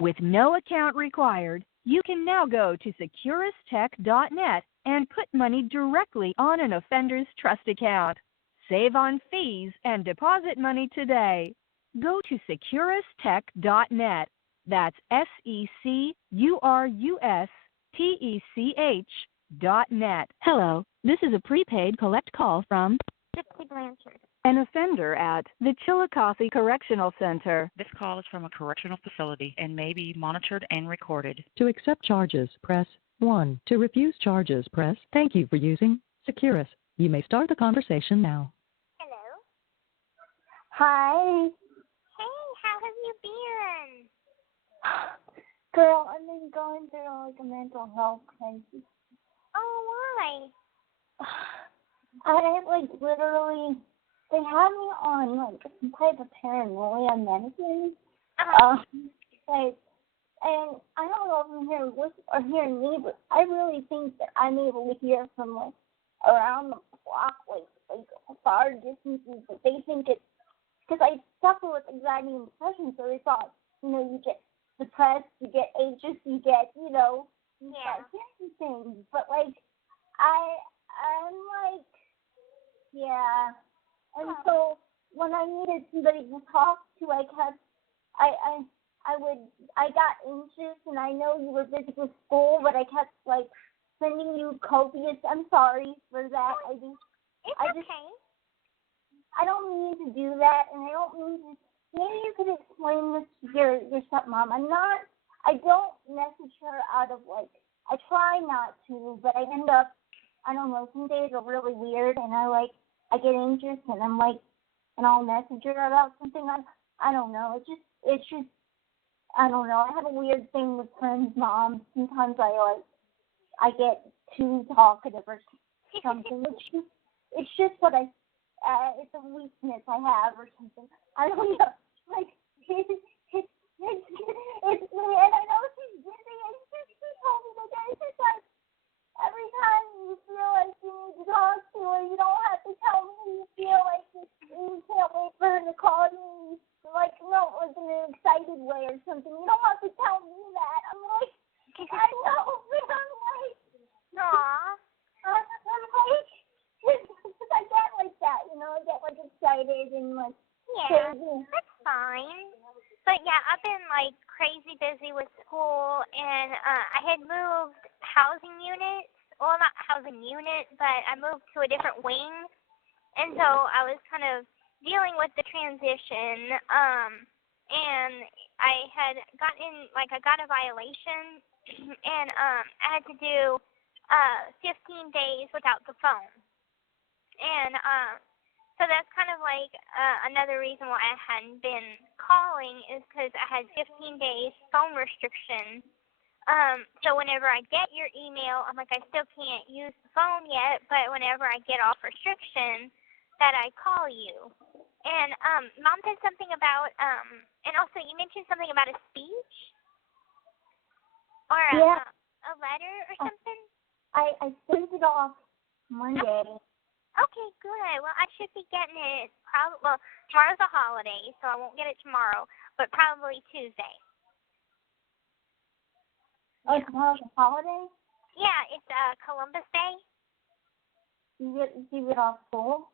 With no account required, you can now go to securustech.net and put money directly on an offender's trust account. Save on fees and deposit money today. Go to securustech.net. That's SECURUSTECH.net. Hello, this is a prepaid collect call from Gypsy Blanchard. an offender at the Chillicothe Correctional Center. This call is from a correctional facility and may be monitored and recorded. To accept charges, press 1. To refuse charges, press Thank you for using Securus. You may start the conversation now. Hello. Hi. Hey, how have you been? Girl, I've been going through like a mental health crisis. Oh, why? I like literally, they have me on like some type of paranoia medicine. Like, and I don't know if I'm hearing me, but I really think that I'm able to hear from like around the block, like far distances. But they think it's because I suffer with anxiety and depression, so they thought, you get depressed, you get anxious, you get, you start hearing things. But like, I'm like, yeah. And so when I needed somebody to talk to, I got anxious, and I know you were busy with school, but I kept like sending you copious. I'm sorry for that. It's okay. I don't mean to do that, and I don't mean to. Maybe you could explain this to your stepmom. I don't message her out of like. I try not to, but I end up. I don't know. Some days are really weird, and I get anxious, and I'm like, and I'll message her about something. I don't know. It's just. I don't know. I have a weird thing with friends' moms. Sometimes I get too talkative or something. It's just what it's a weakness I have or something. I don't know. Like, it's and I know she's busy, and she told me that it's just like, every time you feel like you need to talk to her, you don't have to tell me you feel like you can't wait for her to call you, like, no, like in an excited way or something. You don't have to tell me that. I'm like, I know, but I'm like, Aw. I'm like, because I get like that, I get like excited and like crazy. That's fine. But yeah, I've been like crazy busy with school, and I had moved housing units. Well, not housing unit, but I moved to a different wing, and so I was kind of dealing with the transition. And I had I got a violation, and I had to do 15 days without the phone. And so that's kind of like another reason why I hadn't been calling, is because I had 15 days phone restriction. So whenever I get your email, I'm like, I still can't use the phone yet, but whenever I get off restriction, that I call you. And Mom said something about, and also you mentioned something about a speech or a letter or something. I sent it off Monday. Okay, good. Well, I should be getting it tomorrow's a holiday, so I won't get it tomorrow, but probably Tuesday. Oh, tomorrow's a holiday? Yeah, it's Columbus Day. You get off school?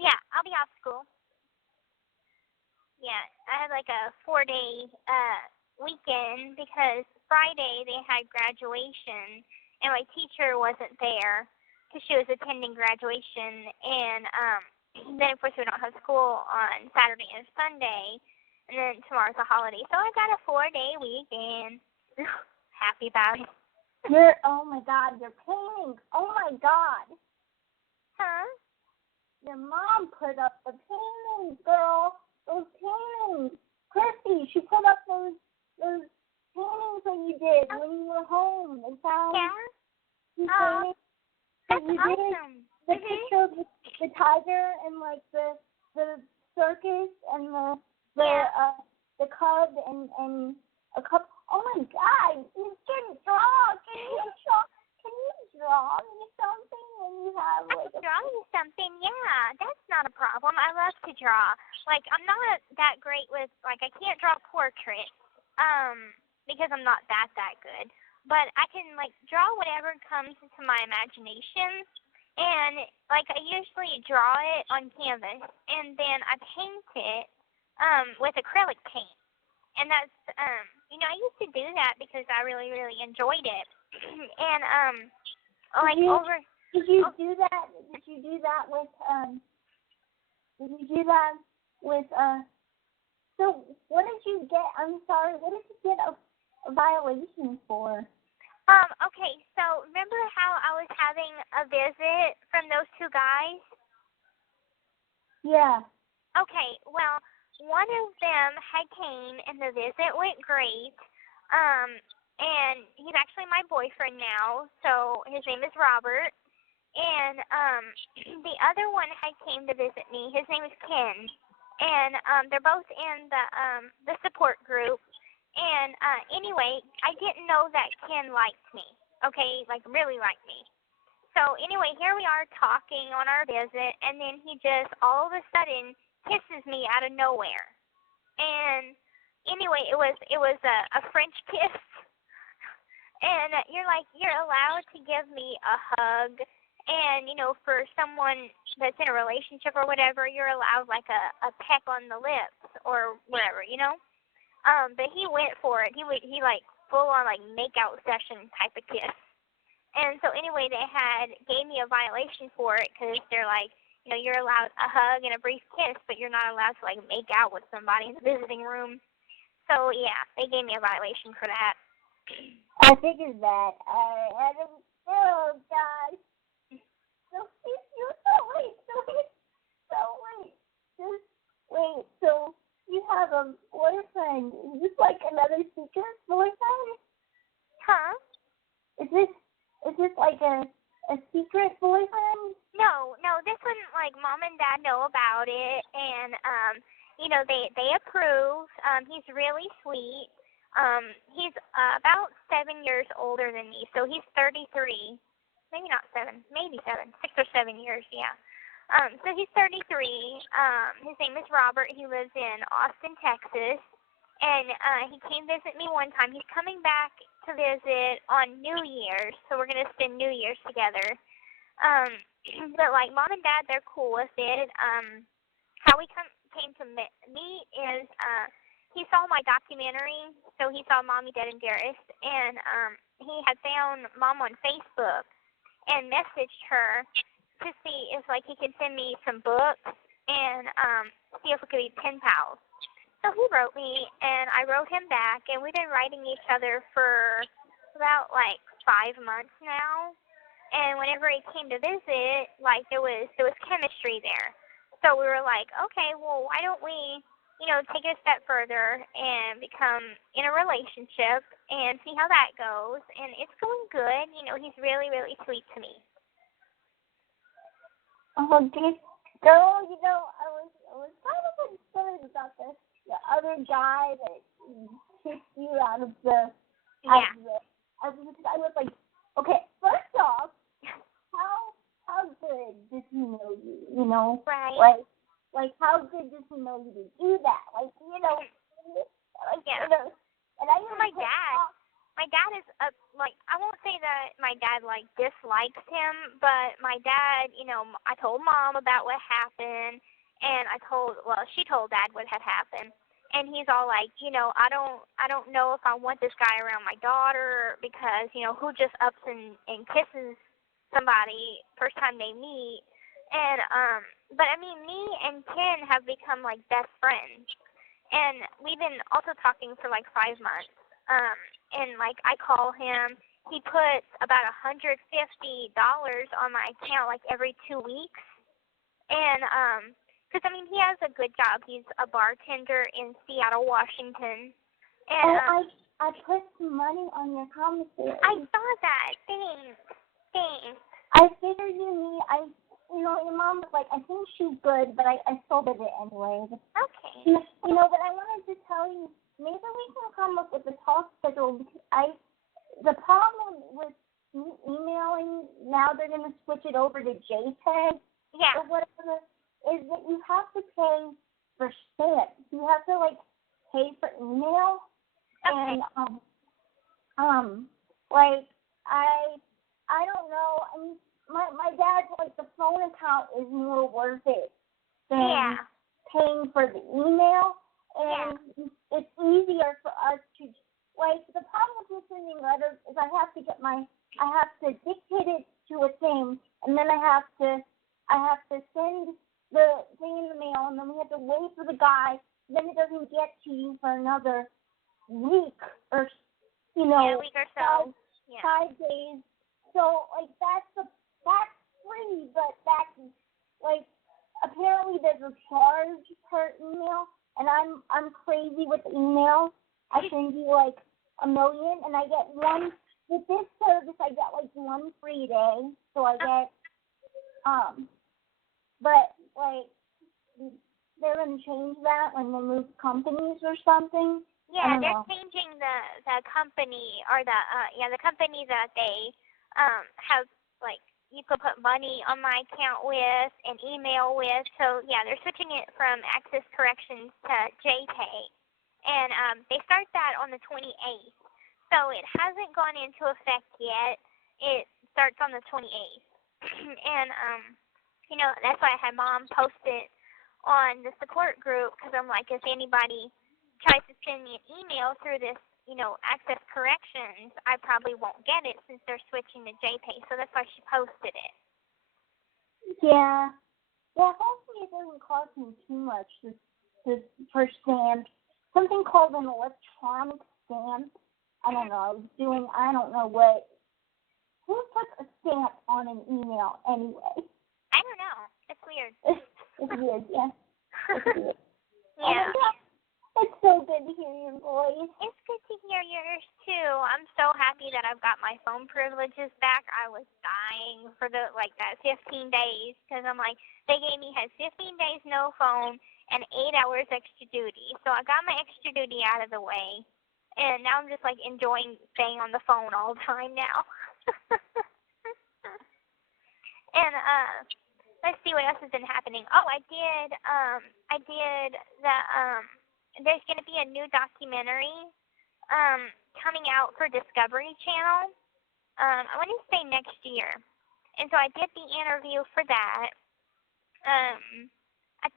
Yeah, I'll be off school. Yeah, I had like a 4-day weekend because Friday they had graduation, and my teacher wasn't there because she was attending graduation, and then of course we don't have school on Saturday and Sunday, and then tomorrow's a holiday, so I got a 4-day weekend. Happy about it. Oh my God, your paintings. Oh my God. Huh? Your mom put up the paintings, girl. Those paintings. Christy, she put up those paintings that you did when you were home. And found Yeah? That's awesome. The picture of the tiger and like the circus and the cub and a cup. Oh my God, you can draw. Can you draw me something when you have I can draw you something, yeah. That's not a problem. I love to draw. Like, I'm not that great with, like, I can't draw portraits. because I'm not that good. But I can, like, draw whatever comes into my imagination. And, like, I usually draw it on canvas, and then I paint it with acrylic paint. And that's, I used to do that because I really, really enjoyed it. And, like, Did you do that? Did you do that with, so what did you get, what did you get a violation for? Okay, so remember how I was having a visit from those two guys? Yeah. Okay, well, one of them had came and the visit went great. And he's actually my boyfriend now, so his name is Robert. And the other one had came to visit me. His name is Ken. And they're both in the support group. And anyway, I didn't know that Ken liked me, okay, like really liked me. So anyway, here we are talking on our visit, and then he just all of a sudden kisses me out of nowhere. And anyway, it was a French kiss. And you're allowed to give me a hug. And, for someone that's in a relationship or whatever, you're allowed like a peck on the lips or wherever, But he went for it. He like full on like make out session type of kiss. And so anyway, they gave me a violation for it because they're like, you're allowed a hug and a brief kiss, but you're not allowed to like make out with somebody in the visiting room. So yeah, they gave me a violation for that. I figured that. Oh God. So you have a boyfriend. Is this like another secret boyfriend? Huh? Is this like a secret boyfriend? No, this one, like, Mom and Dad know about it, and, they approve. He's really sweet. He's about 7 years older than me, so he's 33. Maybe not 7, maybe 7, 6 or 7 years, yeah. So he's 33. His name is Robert. He lives in Austin, Texas, and he came visit me one time. He's coming back to visit on New Year's, so we're gonna spend New Year's together. But like Mom and Dad, they're cool with it. How we came to meet is he saw my documentary, so he saw Mommy, Dead, and Dearest, and he had found Mom on Facebook and messaged her to see if like he could send me some books and see if we could be pen pals. So he wrote me, and I wrote him back, and we've been writing each other for about like 5 months now. And whenever he came to visit, like there was chemistry there. So we were like, okay, well, why don't we, take it a step further and become in a relationship and see how that goes. And it's going good. He's really, really sweet to me. Okay. So, I was kind of concerned about the other guy that kicked you out of the. Yeah. I was like, okay, first off, how good does he know you? Right. Like how good does he know you to do that? Yeah. And I my dad is I won't say that my dad like dislikes him, but my dad, I told Mom about what happened, and she told Dad what had happened, and he's all like, I don't know if I want this guy around my daughter because who just ups and kisses somebody first time they meet. And but I mean, me and Ken have become like best friends, and we've been also talking for like 5 months. And like I call him, he puts about $150 on my account like every 2 weeks, and because I mean he has a good job. He's a bartender in Seattle, Washington, and I put some money on your commissary. I saw that. Thanks. I figured your mom was like, I think she's good, but I still did it anyway. Okay. But I wanted to tell you, maybe we can come up with a talk schedule because the problem with me emailing, now they're going to switch it over to JPEG or whatever, is that you have to pay for stamps. You have to, pay for email. Okay. like I don't know. I mean, my dad's like the phone account is more worth it than paying for the email, and it's easier for us to like. The problem with sending letters is I have to dictate it to a thing, and then I have to send the thing in the mail, and then we have to wait for the guy. Then it doesn't get to you for another week or a week or so. 5 days. So like that's free, but that's like apparently there's a charge per email, and I'm crazy with email. I send you like 1 million, and I get one with this service. I get like 1 free day, so I get but like they're gonna change that when they move companies or something. Yeah, they're changing the company or the company that they have, like, you could put money on my account with and email with. So yeah, they're switching it from Access Corrections to JPay, and they start that on the 28th. So it hasn't gone into effect yet. It starts on the 28th, and that's why I had Mom post it on the support group, because I'm like, if anybody tries to send me an email through this, Access Corrections, I probably won't get it since they're switching to JPay. So that's why she posted it. Yeah. Well, hopefully it doesn't cost me too much for stamps. Something called an electronic stamp. I don't know. I don't know what. Who puts a stamp on an email anyway? I don't know. It's weird. It's weird, yeah. It's weird. Yeah. It's so good to hear your voice. It's good to hear yours, too. I'm so happy that I've got my phone privileges back. I was dying for that 15 days, because I'm like, they gave me 15 days no phone and 8 hours extra duty. So I got my extra duty out of the way, and now I'm just, enjoying staying on the phone all the time now. And, let's see what else has been happening. Oh, I did the, there's going to be a new documentary coming out for Discovery Channel. I want to say next year. And so I did the interview for that.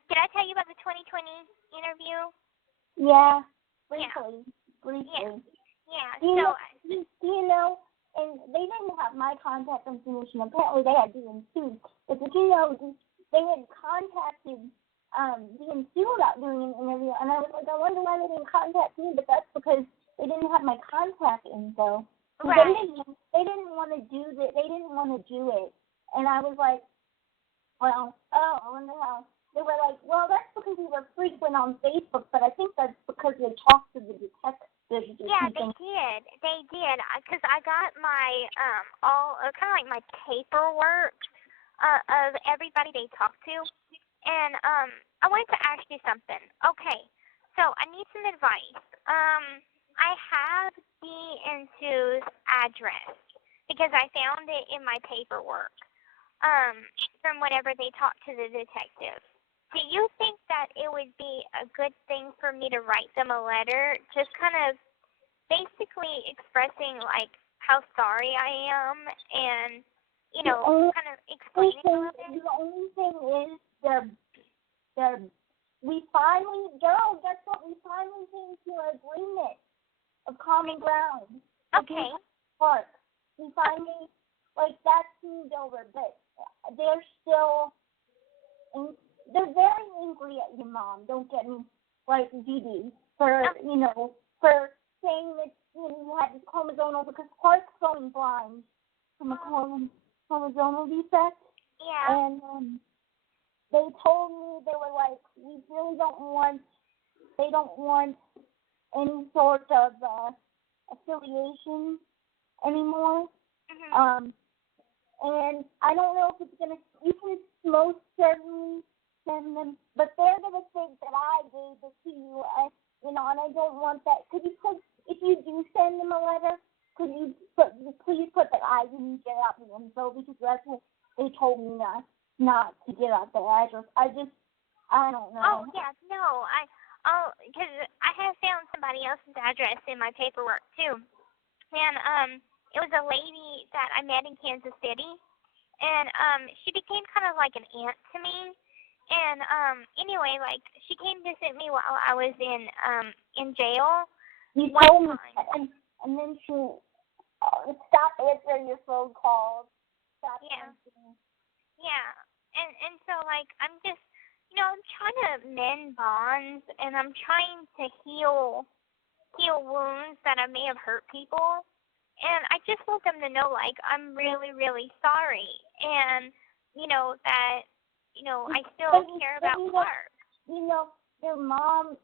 Did I tell you about the 2020 interview? Yeah, briefly. Yeah. Do you know, and they didn't have my contact information. Apparently they had DMC. But did you know they had contacted DMC about doing an interview, and I was like, I wonder why they didn't contact me, but that's because they didn't have my contact info. Right. They didn't want to do that. They didn't want to do it, and I was like, well, I wonder how. They were like, well, that's because we were frequent on Facebook, but I think that's because they talked to the detectives. Yeah, they did. They did, because I got my kind of like my paperwork of everybody they talked to. And I wanted to ask you something. Okay, so I need some advice. I have DNC's address because I found it in my paperwork from whenever they talked to the detective. Do you think that it would be a good thing for me to write them a letter, just kind of basically expressing how sorry I am and kind of explaining a little bit? The only thing is guess what? We finally came to an agreement of common ground. Okay. Park. We finally, that seemed over, but they're still, they're very angry at your mom. Don't get me, Dee Dee, for saying that you had this chromosomal, because Clark's going blind from a chromosomal defect. Yeah. And they told me, they were like, we really they don't want any sort of affiliation anymore. Mm-hmm. And I don't know if it's you can most certainly send them, but they're going to think that I gave the CUS, and I don't want that. Could you if you do send them a letter, could you please put that I didn't get out the info, because that's what they told me not to get out their address. I don't know. Oh, yeah, no, because I have found somebody else's address in my paperwork, too. And it was a lady that I met in Kansas City, and she became kind of like an aunt to me. And anyway, like she came to visit me while I was in jail. You one told me time. that, and then she stopped answering your phone calls. Stopped Yeah. answering. Yeah. And so like I'm just, I'm trying to mend bonds, and I'm trying to heal wounds that I may have hurt people. And I just want them to know, like, I'm really, really sorry. And, that, I still care about Clark. Your mom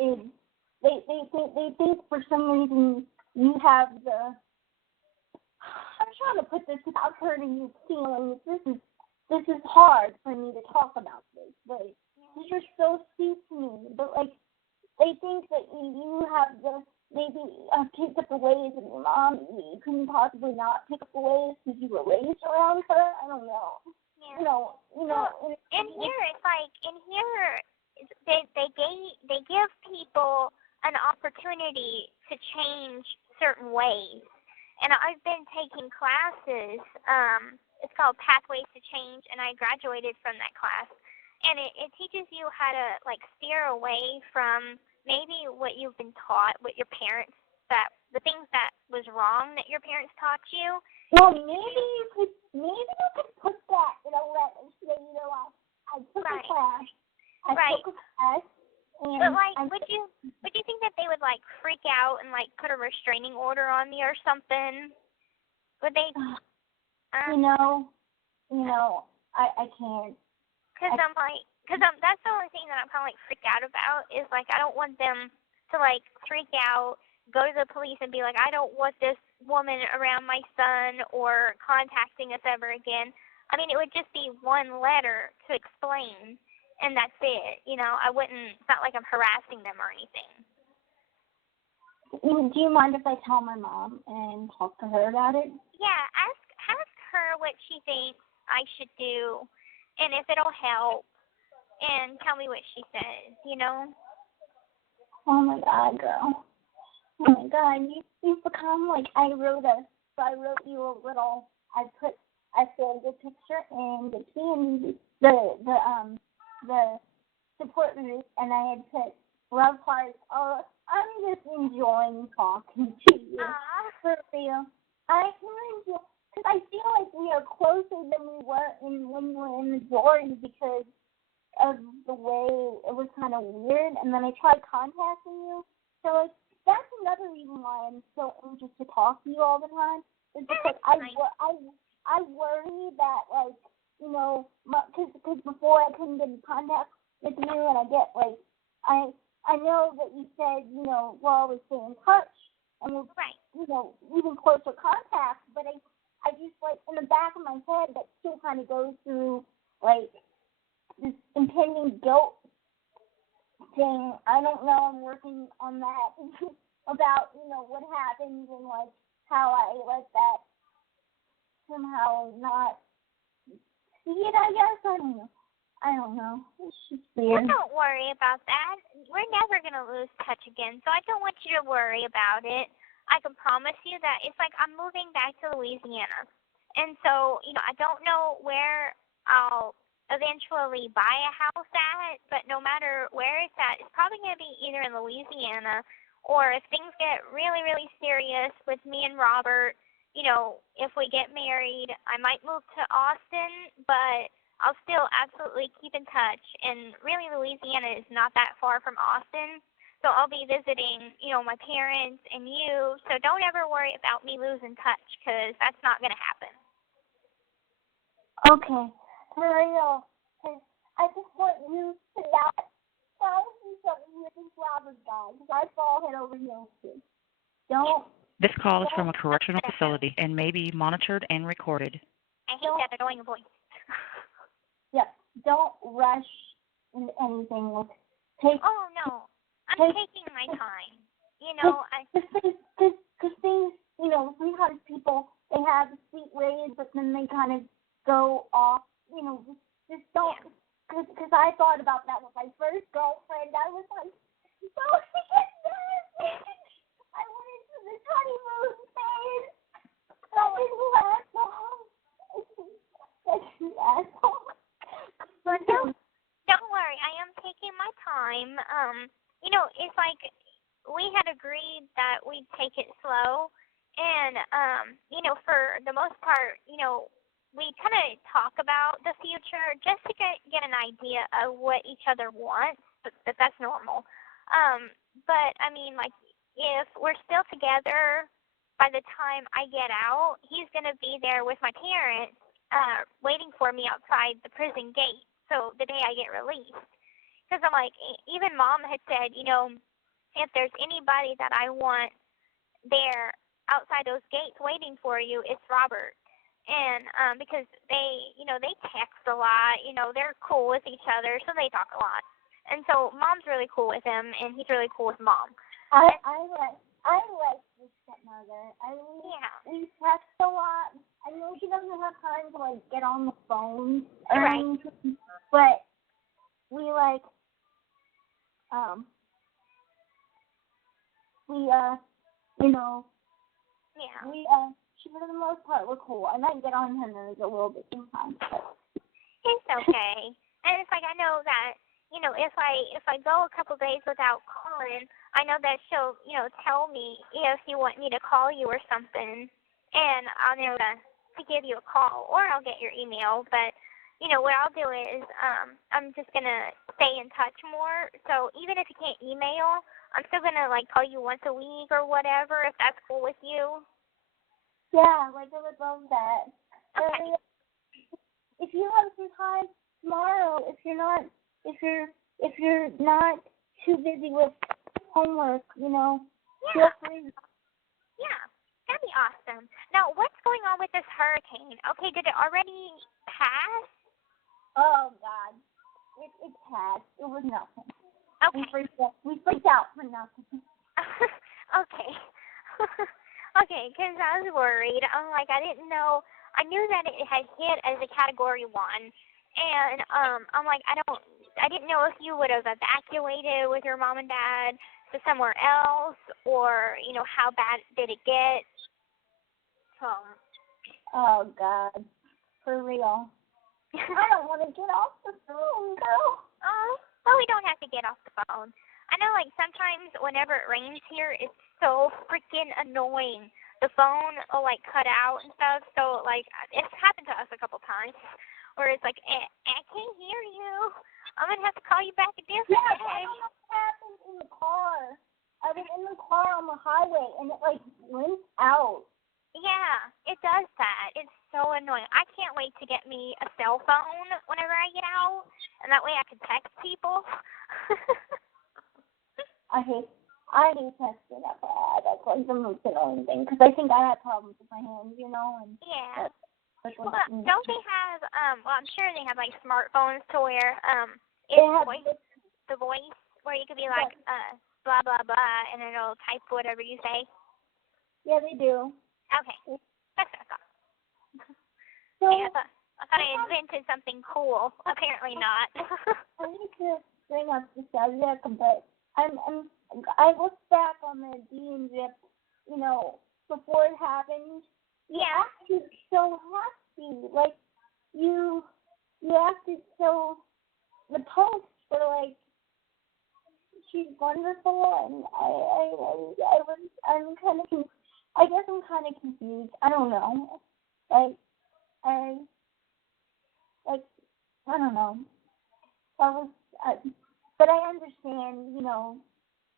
is, they think for some reason you have I'm trying to put this without hurting your feelings. This is hard for me to talk about this. Like, you're so sweet to me, but like, they think that you have maybe picked up the ways of your mom. You couldn't possibly not pick up the ways because you were raised around her. I don't know. Yeah. And here it's like, they give people an opportunity to change certain ways. And I've been taking classes. It's called Pathways to Change, and I graduated from that class. And it teaches you how to like steer away from maybe what you've been taught, what your parents, the things that was wrong that your parents taught you. Well, maybe you could put that in a letter. Say, I took a class. I took a class. And but like, would you think that they would like freak out and like put a restraining order on me or something? Would they? I can't. Because that's the only thing that I'm kind of like freaked out about is like I don't want them to like freak out, go to the police and be like, I don't want this woman around my son or contacting us ever again. I mean, it would just be one letter to explain, and that's it. I wouldn't. It's not like I'm harassing them or anything. Do you mind if I tell my mom and talk to her about it? Yeah, ask her what she thinks I should do, and if it'll help. And tell me what she says, Oh my God, girl. Oh my God, you've become like I wrote you a little. I saved a picture in the Gypsy and the support group, and I had put love hearts. Oh, I'm just enjoying talking to you. For real. I enjoy because I feel like we are closer than we were when we were in the Jordan because of the way it was kind of weird, and then I tried contacting you. So like that's another reason why I'm so anxious to talk to you all the time. Is because I worry that like because before I couldn't get in contact with you, and I get like I know that you said we'll always stay in touch and we'll even closer contact, but I just like in the back of my head that still kind of goes through like this impending guilt thing. I don't know. I'm working on that about what happens and like how I let that somehow not see it. I guess I don't know. It's just weird. Well, don't worry about that. We're never gonna lose touch again, so I don't want you to worry about it. I can promise you that it's like I'm moving back to Louisiana, and so I don't know where I'll eventually buy a house at, but no matter where it's at, it's probably going to be either in Louisiana or if things get really, really serious with me and Robert, if we get married, I might move to Austin, but I'll still absolutely keep in touch. And really, Louisiana is not that far from Austin, so I'll be visiting, my parents and you, so don't ever worry about me losing touch because that's not going to happen. Okay. For real, I just want you to not tell me something with this Robert guy, because I fall head over heels too. Don't. This call is from a correctional facility and may be monitored and recorded. I hate that annoying voice. Yeah, don't rush into anything. Oh, no. I'm taking my time. Because things, sometimes people, they have sweet ways, but then they kind of go off. Just don't, because I thought about that with my first girlfriend. I was like, so nervous. I went into it's like we had agreed that we'd take it slow, and for the most part, we kind of talk about the future just to get an idea of what each other wants, but that's normal. But I mean, like, if we're still together by the time I get out, he's gonna be there with my parents, waiting for me outside the prison gate. So the day I get released, because I'm like, even Mom had said, if there's anybody that I want there outside those gates waiting for you, it's Robert. And because they text a lot, they're cool with each other, so they talk a lot. And so Mom's really cool with him, and he's really cool with Mom. I like this stepmother. I mean, Yeah. we text a lot. I know she doesn't have time to like get on the phone or Right. anything, but we Yeah. she for the most part we're cool. I might get on her nerves a little bit sometimes, but It's okay. And it's like I know that, if I go a couple days without calling, I know that she'll, tell me if you want me to call you or something, and I'll know to give you a call, or I'll get your email. But, what I'll do is I'm just going to stay in touch more. So even if you can't email, I'm still going to, like, call you once a week or whatever, if that's cool with you. yeah, like I would love that. Okay. If you have some time tomorrow, if you're not too busy with homework, Yeah. feel free. Yeah, that'd be awesome. Now, what's going on with this hurricane? Okay, did it already pass? Oh God, it passed. It was nothing. Okay. We freaked out for nothing. Okay. Okay, because I was worried. I'm like, I didn't know. I knew that it had hit as a Category 1, and I'm like, I didn't know if you would have evacuated with your mom and dad to somewhere else, or how bad did it get? Oh God, for real. I don't want to get off the phone, though. Oh, well, we don't have to get off the phone. I know, like, sometimes whenever it rains here, it's so freaking annoying. The phone will, like, cut out and stuff. So, like, it's happened to us a couple times where it's like, I can't hear you. I'm going to have to call you back a different Yeah, day. I don't know what happened in the car. I was in the car on the highway, and it, like, blinked out. Yeah, it does that. It's so annoying. I can't wait to get me a cell phone whenever I get out, and that way I can text people. I hate texting that bad. That's like the most annoying thing, because I think I have problems with my hands, and Yeah. that's Well, like, don't they have, I'm sure they have, like, smartphones to where, they it's have the voice, where you could be like, blah, blah, blah, and then it'll type whatever you say? Yeah, they do. Okay. That's what I thought. So, Yeah, I thought I invented something cool. Apparently not. I need to bring up the subject, but I looked back on the D and Zip, before it happened. You Yeah. acted so happy, like you acted so. The posts were like, she's wonderful, and I guess I'm kind of confused. I don't know, I don't know. But I understand,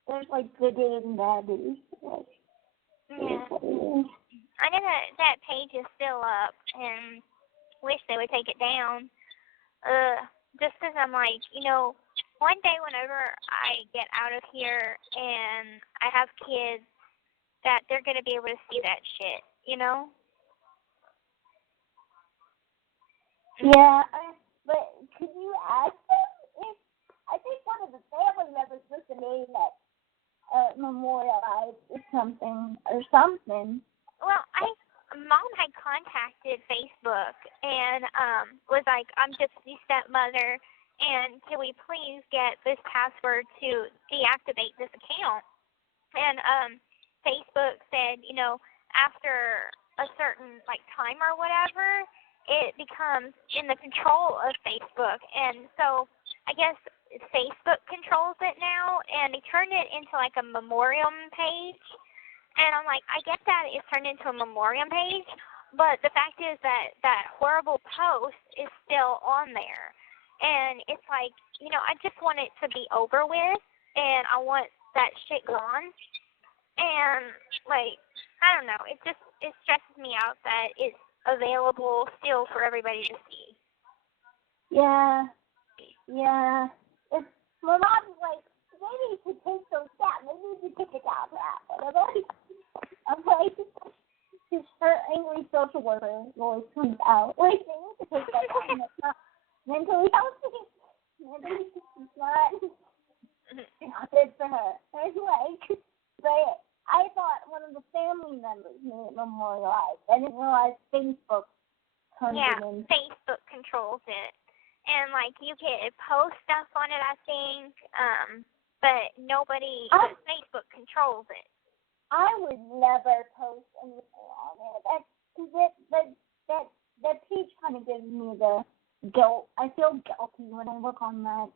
there's like good days and bad days. Like, Yeah. I know that page is still up, and wish they would take it down. Just 'cause I'm like, one day whenever I get out of here and I have kids, that they're gonna be able to see that shit, Yeah, but could you ask them if I think one of the family members was the name that memorialized something. Well, Mom had contacted Facebook and was like, I'm Gypsy's stepmother, and can we please get this password to deactivate this account? And Facebook said, after a certain time or whatever, it becomes in the control of Facebook. And so I guess Facebook controls it now, and they turned it into like a memoriam page. And I'm like, I get that it's turned into a memoriam page, but the fact is that that horrible post is still on there. And it's like, I just want it to be over with, and I want that shit gone. And, like, I don't know, it stresses me out that it's available still for everybody to see. Yeah. It's, my mom's like, maybe you should take those down. Maybe you should take it down. And I'm like, because her angry social worker always comes out. Like, they need to take that down. That's not mentally healthy. Maybe it's not good for her. It's like, but I thought one of the family members made it memorialized. I didn't realize Facebook turned it in. Facebook controls it. And, like, you can post stuff on it, I think, but Facebook controls it. I would never post anything on it. That page kind of gives me the guilt. I feel guilty when I look on that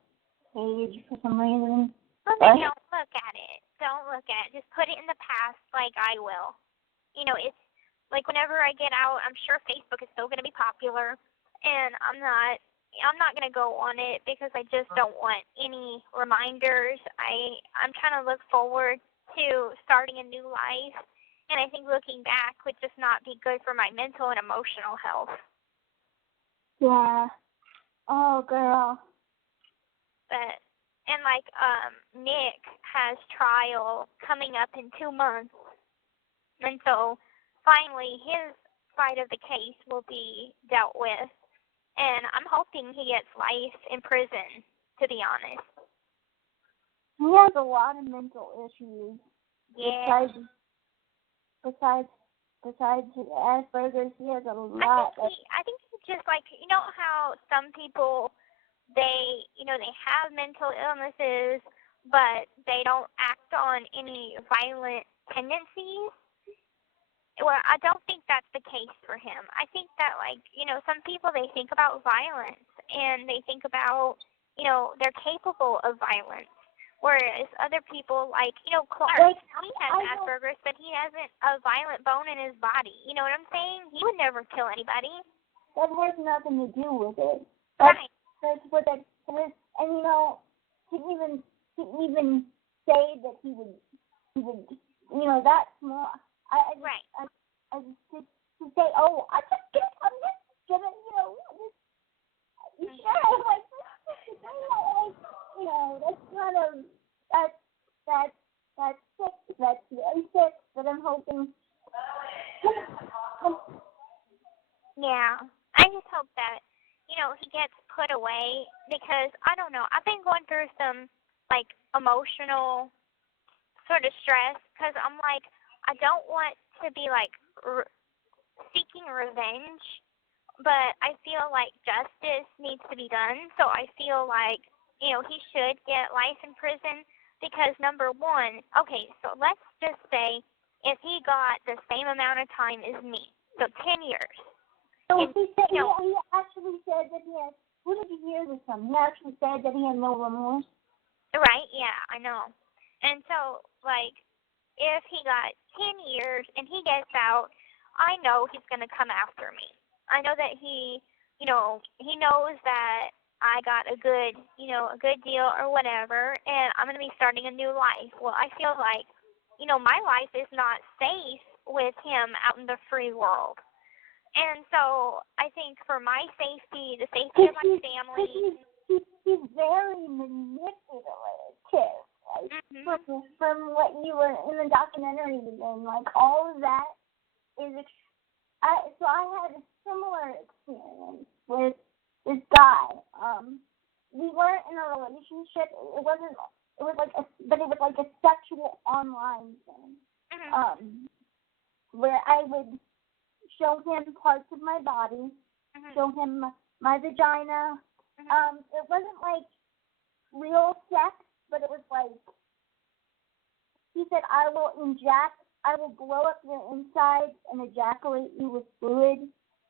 page for some reason. Well, then don't look at it. Don't look at it. Just put it in the past like I will. It's like whenever I get out, I'm sure Facebook is still going to be popular, and I'm not going to go on it because I just don't want any reminders. I'm trying to look forward to starting a new life, and I think looking back would just not be good for my mental and emotional health. Yeah. Oh, girl. But, and like, Nick has trial coming up in 2 months, and so finally his side of the case will be dealt with. And I'm hoping he gets life in prison, to be honest. He has a lot of mental issues. Yeah. Besides Asperger's, he has a lot. I think he's just like, how some people, they have mental illnesses, but they don't act on any violent tendencies. Well, I don't think that's the case for him. I think that, like, some people, they think about violence, and they think about, they're capable of violence. Whereas other people, like, Clark, he has Asperger's, but he hasn't a violent bone in his body. You know what I'm saying? He would never kill anybody. That has nothing to do with it. Right. That's what that is. And, to even say that he would, that small. Right. I just to say, oh, I'm just gonna, you sure? Like, that's kind of, that's sick. That's very sick. But I'm hoping. Yeah. I just hope that, he gets put away because, I don't know, I've been going through some, like, emotional sort of stress because I'm like, I don't want to be, like, seeking revenge, but I feel like justice needs to be done. So I feel like, he should get life in prison because, number one, okay, so let's just say if he got the same amount of time as me, so 10 years. So he actually said that he had, who did you hear this from? He actually said that he had no remorse. Right, yeah, I know. And so, like, if he got 10 years and he gets out, I know he's going to come after me. I know that he knows that I got a good deal or whatever, and I'm going to be starting a new life. Well, I feel like, my life is not safe with him out in the free world. And so I think for my safety, the safety of my family. He's very manipulative, too. Like, from what you were in the documentary, and like all of that is. So I had a similar experience with this guy. We weren't in a relationship. It was like a sexual online thing. Where I would show him parts of my body, show him my vagina. It wasn't like real sex, but it was like, he said, I will blow up your insides and ejaculate you with fluid.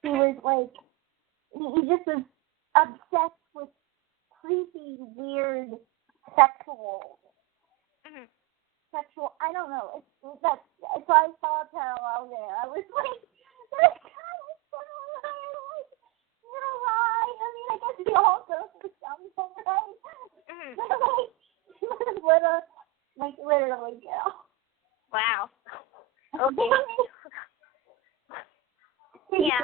He was like, he just was obsessed with creepy, weird, sexual. Mhm. I don't know. So I saw a parallel there. I was like, that's kind of similar. Like, you're right. I mean, I guess we all go through something, right? Mhm. But like literally, girl. Wow. Okay. Yeah,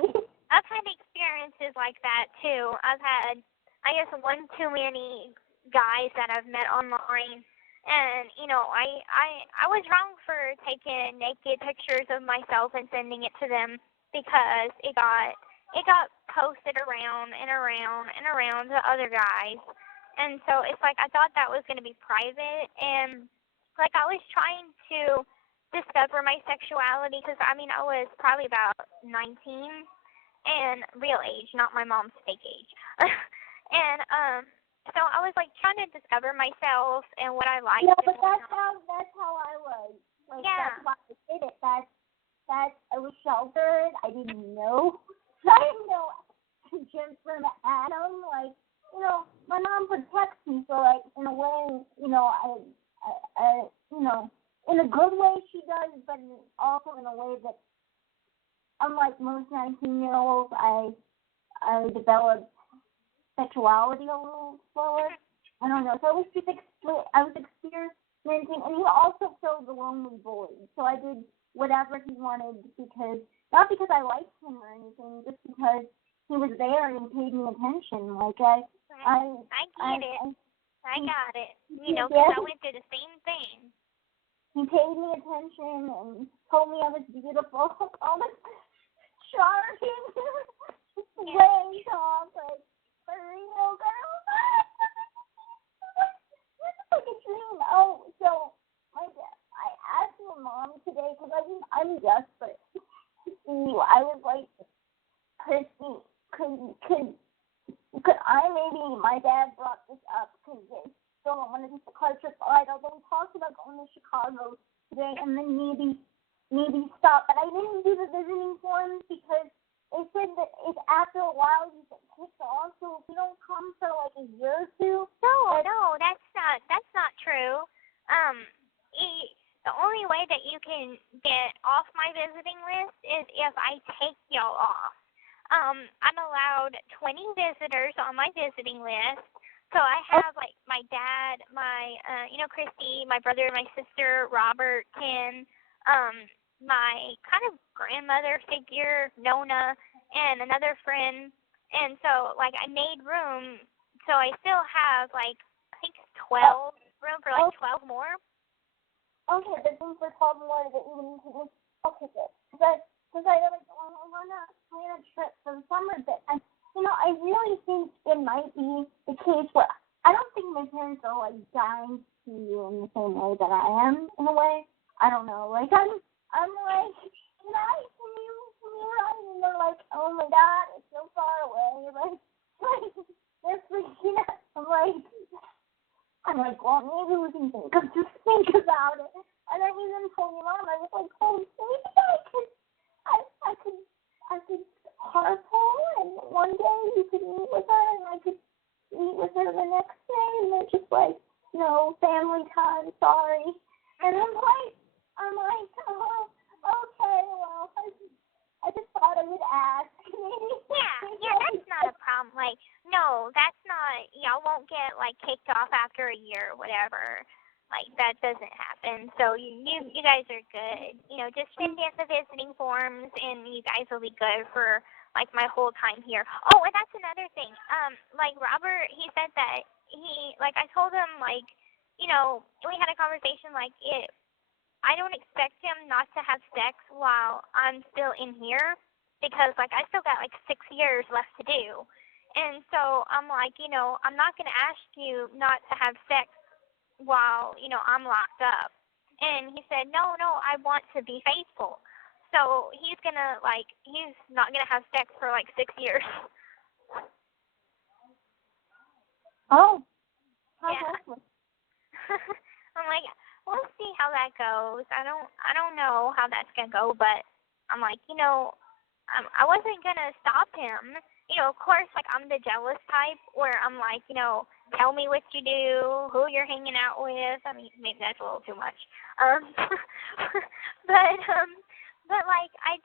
I've had experiences like that too. I've had, I guess, one too many guys that I've met online, and I was wrong for taking naked pictures of myself and sending it to them because it got posted around and around and around to other guys, and so it's like I thought that was going to be private, and like I was trying to discover my sexuality because I mean I was probably about 19 and real age, not my mom's fake age. And so I was like trying to discover myself and what I liked. Yeah, but that's how I was. Like Yeah. that's why I did it. That I was sheltered. I didn't know. I didn't know Jim from Adam. Like, my mom protects me, so like in a way, I in a good way she does, but also in a way that, unlike most 19-year-olds, I developed sexuality a little slower. I don't know. So I was experimenting, and he also filled the lonely void. So I did whatever he wanted not because I liked him or anything, just because he was there and paid me attention. Like I get it. I got it. Because I went through the same thing. He paid me attention and told me I was beautiful. All this charming way, Tom. Like, for real, girl. It's like a dream. Oh, so I asked my mom today because I'm desperate. I was like, Christy, could I maybe, my dad brought this up because they still don't want to do the car trip, although we talked about going to Chicago today and then maybe stop. But I didn't do the visiting forms because they said that if after a while you get kicked off, so if you don't come for like a year or two. No, that's not true. The only way that you can get off my visiting list is if I take y'all off. I'm allowed 20 visitors on my visiting list. So I have like my dad, my Christy, my brother, my sister, Robert, Ken, my kind of grandmother figure, Nona, and another friend. And so like I made room, so I still have like I think 12 room for like 12 more. Okay, but room for 12 more that you need to. Okay, good. Because I want to plan a trip for the summer, but I really think it might be the case where I don't think my parents are like dying to see you in the same way that I am in a way. I don't know. Like I'm like, can you run? And they're like, oh my God, it's so far away. Like they're freaking out. I'm like, well, maybe we can think about it. And I even told your mom, I was like, oh, maybe I could carpool, and one day you could meet with her, and I could meet with her the next day, and they're just like, family time, sorry. And I'm like, oh, okay, well, I just thought I would ask. Yeah, that's not a problem. Like, no, that's not, y'all won't get, like, kicked off after a year or whatever. Like, that doesn't happen. So you guys are good. Just send in the visiting forms, and you guys will be good for, like, my whole time here. Oh, and that's another thing. Like, Robert, he said that I told him, like, we had a conversation, like, I don't expect him not to have sex while I'm still in here because, like, I still got, like, 6 years left to do. And so I'm like, I'm not going to ask you not to have sex while, I'm locked up. And he said, no, I want to be faithful. So he's not going to have sex for, like, 6 years. Oh. Yeah. I'm like, we'll see how that goes. I don't know how that's going to go, but I'm like, I wasn't going to stop him. Of course, like, I'm the jealous type where I'm like, tell me what you do, who you're hanging out with. I mean, maybe that's a little too much. But like I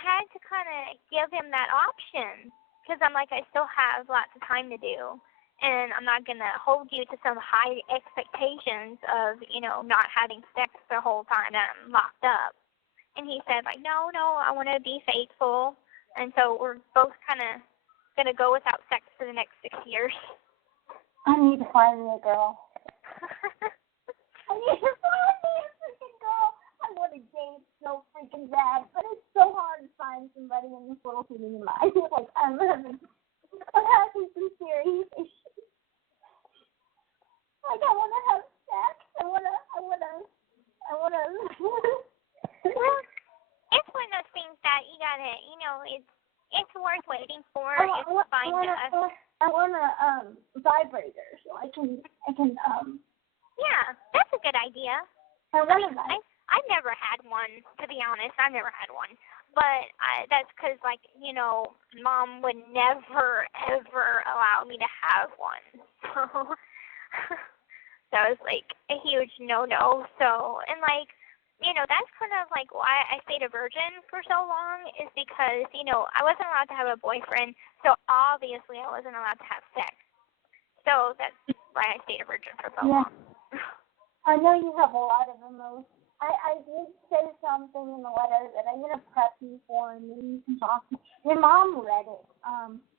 had to kind of give him that option because I'm like, I still have lots of time to do. And I'm not going to hold you to some high expectations of, not having sex the whole time that I'm locked up. And he said, like, no, I want to be faithful. And so we're both kind of going to go without sex for the next 6 years. I need to find me a girl. I need to find me a freaking girl. I want to date so freaking bad, but it's so hard to find somebody in this little city of mine. Like, I'm having some serious issues. Like, I want to have sex. I want to. Well, it's one of those things that you gotta, it's worth waiting for. I want a vibrator so I can. Yeah, that's a good idea. I've never had one, to be honest. I've never had one. But that's because, like, Mom would never, ever allow me to have one. So that was, like, a huge no-no. So, and, like, that's kind of, like, why I stayed a virgin for so long is because, I wasn't allowed to have a boyfriend. So, obviously, I wasn't allowed to have sex. So, that's why I stayed a virgin for so long. I know you have a lot of emotions. I did say something in the letter that I'm going to prep you for, and then you can talk. Your mom read it,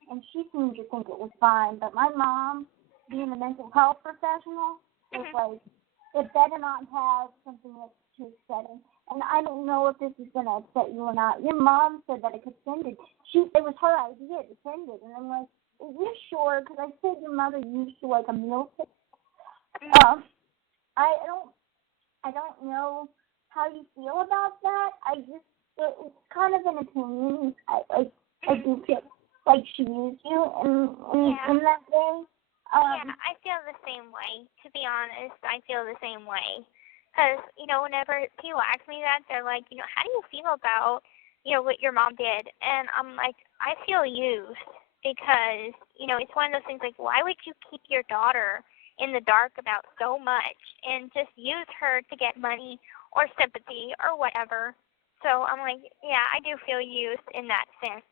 and she seemed to think it was fine. But my mom, being a mental health professional, was like, it better not have something that's too upsetting. And I don't know if this is going to upset you or not. Your mom said that it could send it. It was her idea to send it. And I'm like, are you sure? Because I said your mother used to like a meal kit. I don't know how you feel about that. It's kind of an opinion. I do feel like she used you in that way. I feel the same way. To be honest, I feel the same way. Because, whenever people ask me that, they're like, how do you feel about, what your mom did? And I'm like, I feel used because, it's one of those things like, why would you keep your daughter in the dark about so much and just use her to get money or sympathy or whatever? So I'm like, yeah, I do feel used in that sense.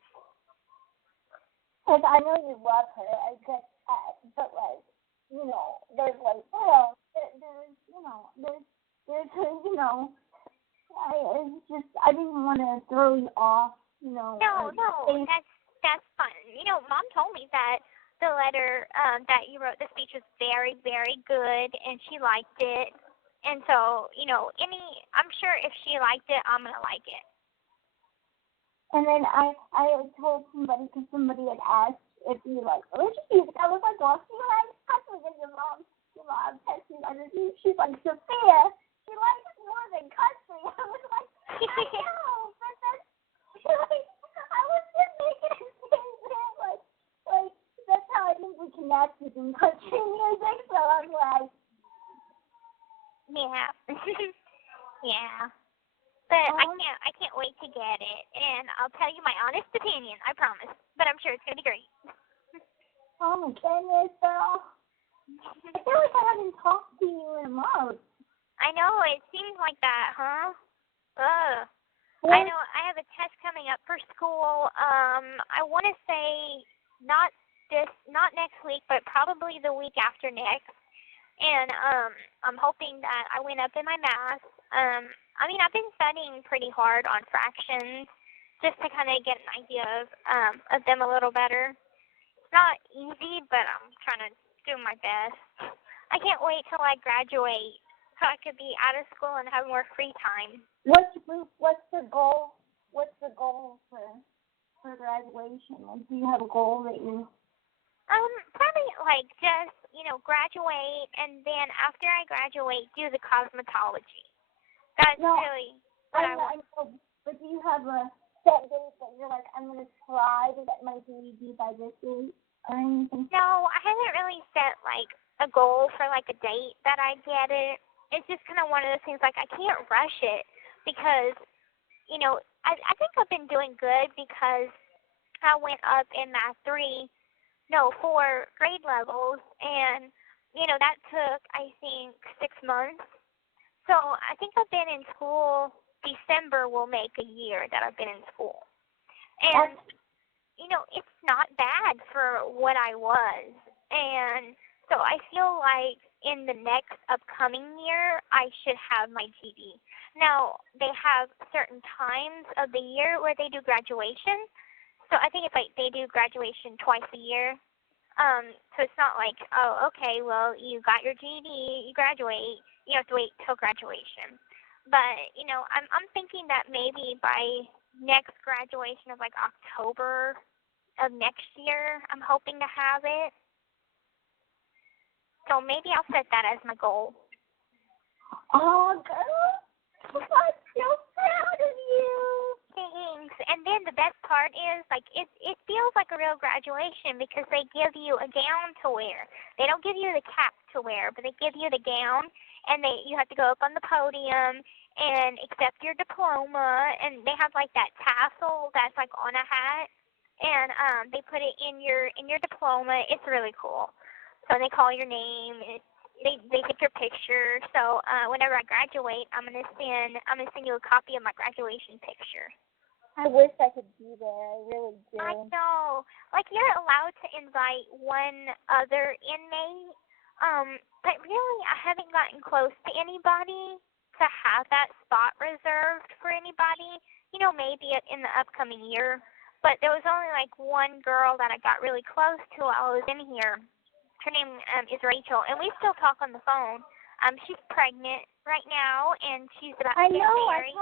Because I know you love her, I get that, but like, there's like, I didn't want to throw you off, No, that's fun. Mom told me that the letter that you wrote, the speech was very, very good, and she liked it. And so, I'm sure if she liked it, I'm gonna like it. And then I told somebody, because somebody had asked if you like religious music. I was like, well, she likes country, because your mom texted me on her. She's like, Sophia, she likes it more than country. I was like, I know, but that's like, I was just making a statement, like that's how I think we connected in country music. So I'm like, yeah, yeah. But I can't wait to get it, and I'll tell you my honest opinion. I promise. But I'm sure it's gonna be great. Oh my goodness, girl! I feel like I haven't talked to you in a month. I know, it seems like that, huh? Ugh. I know I have a test coming up for school. I want to say not next week, but probably the week after next. And I'm hoping that I win up in my math. I've been studying pretty hard on fractions just to kind of get an idea of them a little better. It's not easy, but I'm trying to do my best. I can't wait till I graduate so I could be out of school and have more free time. What's the goal? What's the goal for graduation? Like, do you have a goal that you? Probably like just graduate, and then after I graduate, do the cosmetology. That's really what I want. But do you have a set date that you're like, I'm gonna try to get my GED by this date or anything? No, I haven't really set like a goal for like a date that I get it. It's just kind of one of those things like I can't rush it because I think I've been doing good because I went up in Math 3 no, 4 grade levels, and, that took, I think, 6 months. So I think I've been in school, December will make a year that I've been in school. And, it's not bad for what I was. And so I feel like in the next upcoming year, I should have my GED. Now, they have certain times of the year where they do graduation. So I think it's like they do graduation twice a year. So it's not like, oh, okay, well, you got your GED, you graduate, you have to wait till graduation. But, I'm thinking that maybe by next graduation of like October of next year, I'm hoping to have it. So maybe I'll set that as my goal. Oh, girl, I'm so proud of you. Thanks. And then the best part is, like, it feels like a real graduation because they give you a gown to wear. They don't give you the cap to wear, but they give you the gown, and you have to go up on the podium and accept your diploma, and they have like that tassel that's like on a hat, and they put it in your diploma. It's really cool. So they call your name. They take your picture. So whenever I graduate, I'm gonna send you a copy of my graduation picture. I wish I could be there. I really do. I know. Like, you're allowed to invite one other inmate, but really I haven't gotten close to anybody to have that spot reserved for anybody. Maybe in the upcoming year. But there was only like one girl that I got really close to while I was in here. Her name is Rachel, and we still talk on the phone. She's pregnant right now, and she's about to get married.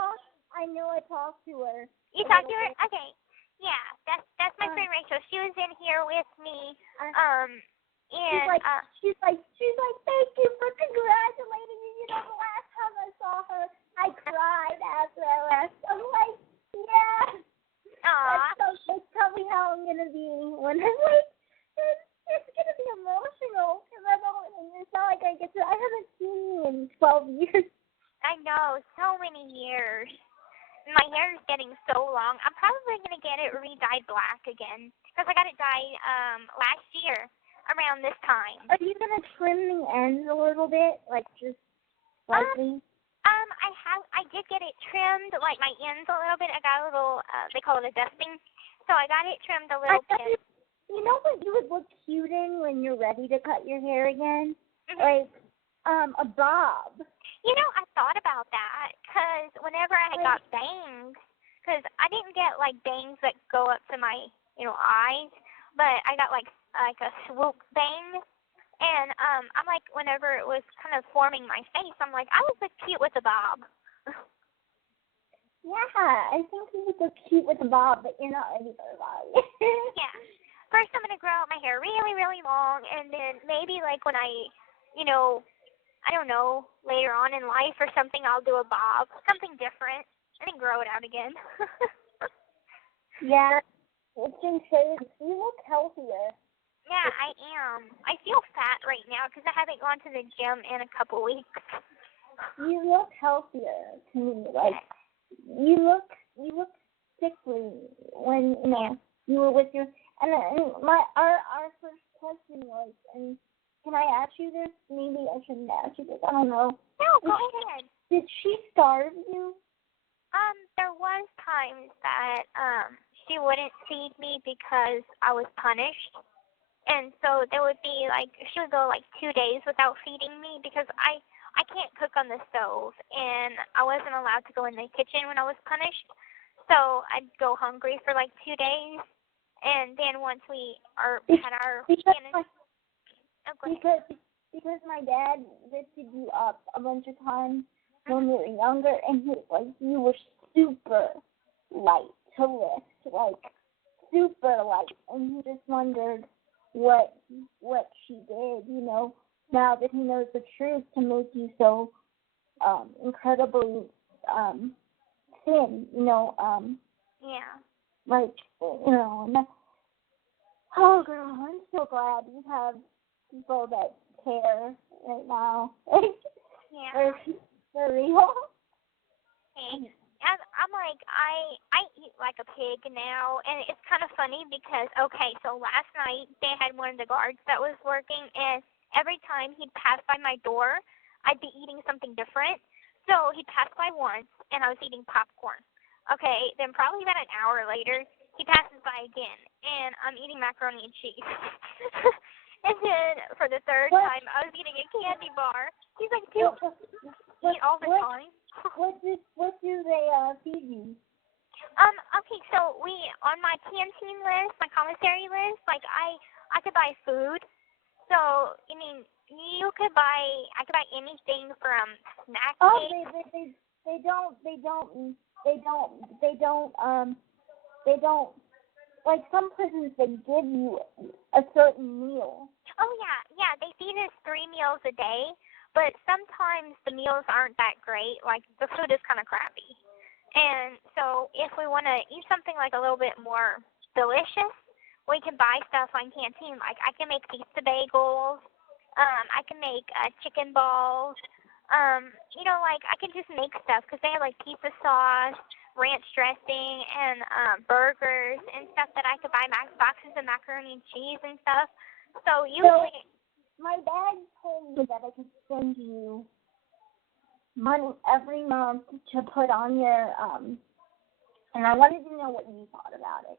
I know. I talked to her. You talked to her? Okay. Yeah, that's my friend Rachel. She was in here with me. And she's like, thank you for congratulating me. The last time I saw her, I cried after I left. I'm like, yeah. Aww. That's probably how I'm gonna be when I'm like, it's gonna be emotional because it's not like I haven't seen you in 12 years. I know, so many years. My hair is getting so long. I'm probably going to get it re-dyed black again because I got it dyed last year around this time. Are you going to trim the ends a little bit, like just slightly? I did get it trimmed, like my ends a little bit. I got a little, they call it a dusting. So I got it trimmed a little bit. You know what you would look cute in when you're ready to cut your hair again? Mm-hmm. Like a bob. I thought about that because whenever I got bangs, because I didn't get like bangs that go up to my, eyes, but I got like a swoop bang, and I'm like, whenever it was kind of forming my face, I'm like, I would look cute with a bob. Yeah, I think you would look cute with a bob, but you're not ready for a bob. Yeah. First, I'm gonna grow out my hair really, really long, and then maybe like when I I don't know, later on in life or something, I'll do a bob, something different, and then grow it out again. Yeah, it's insane. You look healthier. Yeah, I am. I feel fat right now because I haven't gone to the gym in a couple weeks. You look healthier to me. Like, you look sickly when, you were with your, and our first question was, and can I ask you this? Maybe I shouldn't ask you this. I don't know. No, go ahead. Did she starve you? There was times that she wouldn't feed me because I was punished. And so there would be like, she would go like 2 days without feeding me because I can't cook on the stove and I wasn't allowed to go in the kitchen when I was punished. So I'd go hungry for like 2 days. And then once we had our because my dad lifted you up a bunch of times when we were younger, and you were super light to lift, like super light, and he just wondered what she did, now that he knows the truth, to make you so incredibly thin, yeah. Like, oh girl, I'm so glad you have people that care right now. Yeah. For real. Okay. I'm like, I eat like a pig now, and it's kind of funny because, okay, so last night they had one of the guards that was working, and every time he'd pass by my door, I'd be eating something different. So he'd pass by once, and I was eating popcorn. Okay, then probably about an hour later, he passes by again, and I'm eating macaroni and cheese. And then for the third time, I was eating a candy bar. He's like, dude, eat all the time. What do they feed you? Okay, so we, on my canteen list, my commissary list, like I could buy food. So, I mean, I could buy anything from snack cakes. They don't, like some prisons, they give you a certain meal. Oh, yeah, they feed us 3 meals a day, but sometimes the meals aren't that great. Like, the food is kind of crappy. And so if we want to eat something like a little bit more delicious, we can buy stuff on canteen. Like, I can make pizza bagels. I can make chicken balls. Like, I can just make stuff because they have, like, pizza sauce, ranch dressing, and burgers and stuff that I could buy boxes of macaroni and cheese and stuff. So usually... my dad told me that I could send you money every month to put on your, and I wanted to know what you thought about it.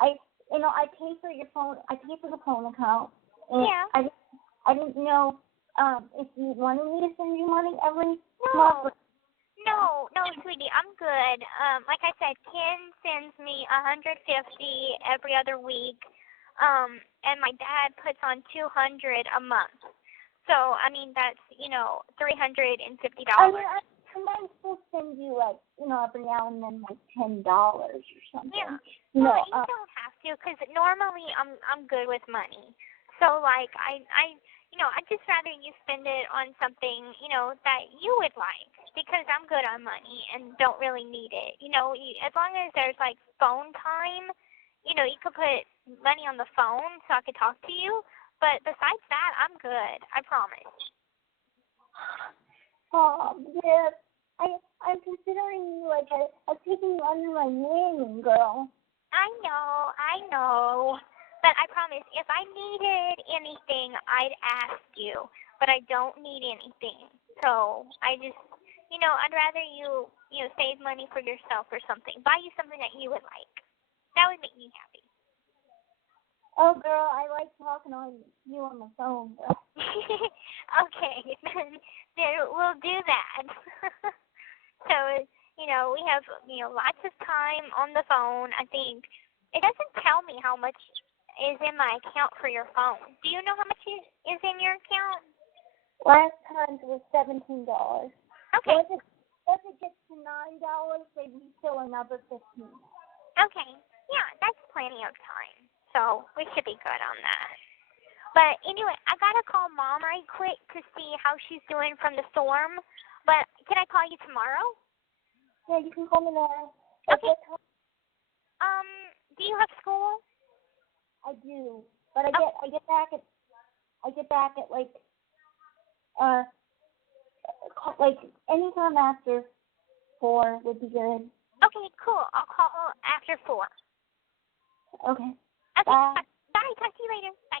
I pay for your phone, I pay for the phone account, and yeah. I didn't know if you wanted me to send you money every month. No, sweetie, I'm good. Like I said, Ken sends me $150 every other week, and my dad puts on $200 a month. So, I mean, that's, $350. I might still send you, like, every now and then, like, $10 or something. Yeah. Well, you don't have to, because normally I'm good with money. So, like, I just rather you spend it on something, that you would like, because I'm good on money and don't really need it. As long as there's, like, phone time, you could put money on the phone so I could talk to you. But besides that, I'm good. I promise. Yeah. I'm considering you, like, I'm taking you under my wing, girl. I know. But I promise, if I needed anything, I'd ask you. But I don't need anything. So I just, I'd rather you save money for yourself or something. Buy you something that you would like. That would make me happy. Oh, girl, I like talking on you on the phone, girl. Okay, then we'll do that. So, we have, lots of time on the phone. I think it doesn't tell me how much is in my account for your phone. Do you know how much is in your account? Last time it was $17. Okay. Once it gets to $9, they refill another $15. Okay. Yeah, that's plenty of time. So we should be good on that. But anyway, I got to call Mom right quick to see how she's doing from the storm. But can I call you tomorrow? Yeah, you can call me now. Okay. Do you have school? I do, but I get back at like anytime after 4 would be good. Okay, cool. I'll call after 4. Okay. Okay. Bye. Bye. Talk to you later. Bye.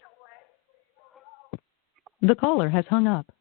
The caller has hung up.